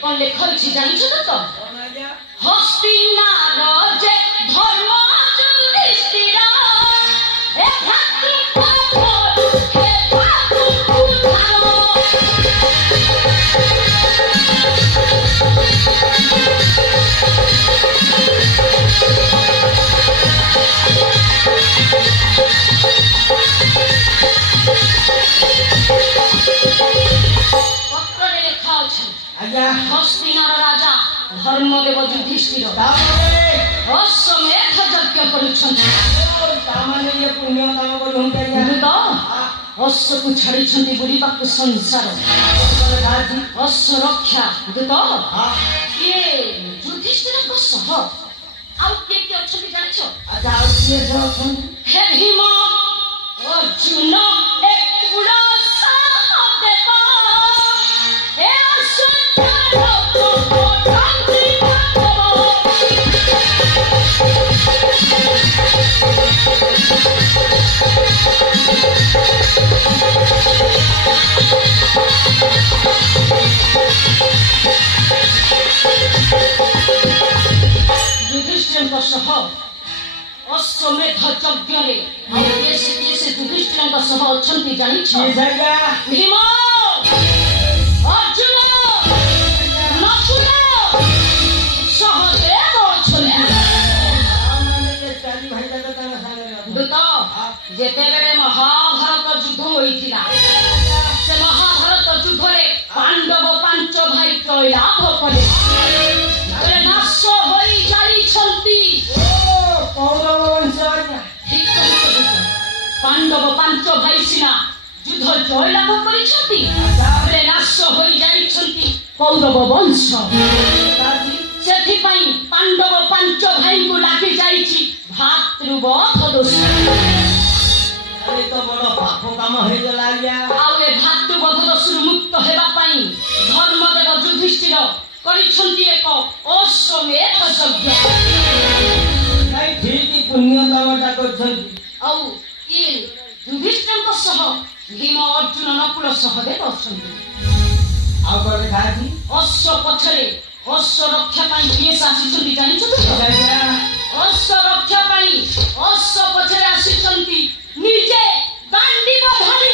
कौन लेखा होइछि जानिछ तो हस्तिनार जे धर्म युधिष्ठिर ए भ्रातृ पाप हे पाप उद्धार पत्रे लेखा अछि आज्ञा हस्तिनार राजा धर्मदेव युधिष्ठिर अश्वमेध यज्ञ करुछन्ति सामान्य ये पुण्य काम को हुंकरिया तो अश्व को छाड़ी बुलिबाक संसार अश्व रक्षा तो ये युधिष्ठिर सह आउ के अछति जानिछ अच्छा और किए छ हे भीम अर्जुन एक उड़ा सहदेव हे संसार को शांति युधिष्ठिर सह अश्वमेध यज्ञ युधिष्ठिर सह अछंती जानिछ भीम अर्जुन नकुल सहदेव अछंती दूत जेतेबेले महाभारत युद्ध होइतिला से महाभारत युद्ध रे पांडव पांच भाई त्रैलाभ कले बले नाश होई जाइछंती कौरव वंश ठीक कहिछ पांडव पांच भाई सिना युद्ध जयलाभ करिछंती बले नाश होई जाइछंती कौरव वंश सेथि पई पांडव पांच भाई को लागि जाइछि भातृवध दोष अरे तो बड़ पाप काम हो गला आज्ञा आउ ए भातृवध दोषରୁ मुक्त हेबा पई धर्मदेव युधिष्ठिर करिछंती एक अश्वमेध यज्ञ नहीं ठीक पुण्य कामटा करछंती आउ ये युधिष्ठिरଙ୍କ सह भीम अर्जुन नकुल सहदेव अछंती आउ कर खाजी अश्व पछरे अश्व रक्षा पई किए आसीछंती जानिछ तो आज्ञा अश्व रक्षा पई अश्व पछरे आसीछंती निजे गांडीव धरि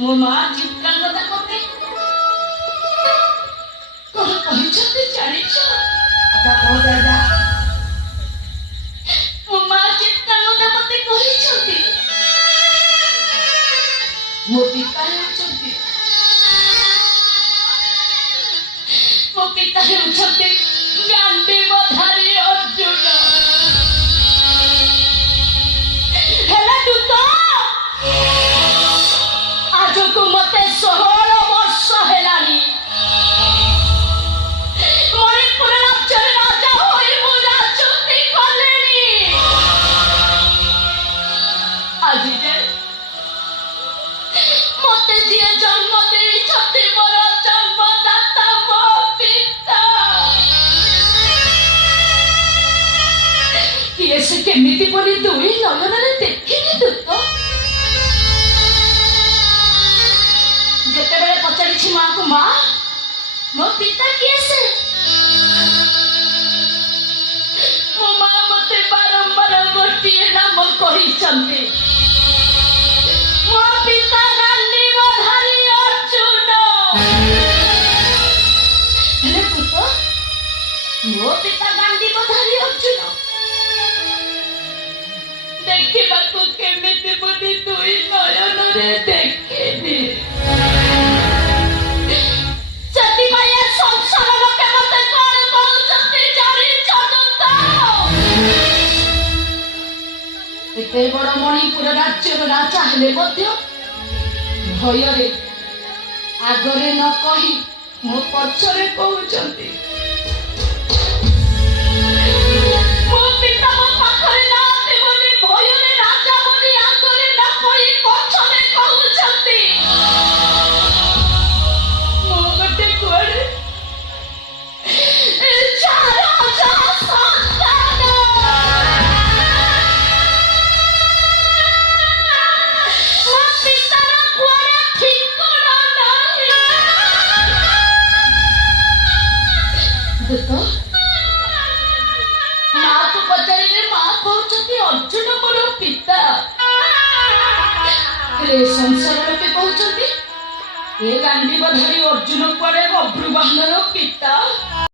मो माँ चित्रांगदा करते कह कहिछते जानिछ अच्छा कौन जाएगा मो माँ चित्रांगदा मते कहिछते मो पिता हेउछते मो पिता हेउछते गांडीव धारी अर्जुन हेला दूत आजको मते 16 वर्ष हेलानी मणिपुर राज्य राजा होई मु राजनीति कलेनी आज जे मते जिए जन्म देई छति मोर जन्मदाता मो पिता किए से केमिति बोली दुई नयनरे देखिनी दूत जेतेबेले पचारिछि माँ को माँ मो पिता किए से मो माँ मते बारंबार गोटिए नाम कहिछंती मो पिता गांडीव धारी अर्जुन हेले पुत मो पिता गांडीव धारी अर्जुन देखिबाकू केमिति बुद्धि दुई नयनरे देखिनी संसार लोके मते कौन कहते जानिछ तो एते बड़ मणिपुर राज्य राजा हेले मध्य भयरे आगरे न कही मो पछरे कहउचंती ପଚାରିଲେ ମା କହୁଛନ୍ତି ଅର୍ଜୁନ ମୋର ପିତା। ହେଲେ ସଂସାର ଲୋକେ କହୁଛନ୍ତି ଏ ଗାଣ୍ଡିବ ଧରି ଅର୍ଜୁନ କୁଆଡେ ବଭ୍ରୁବାହନର ପିତା।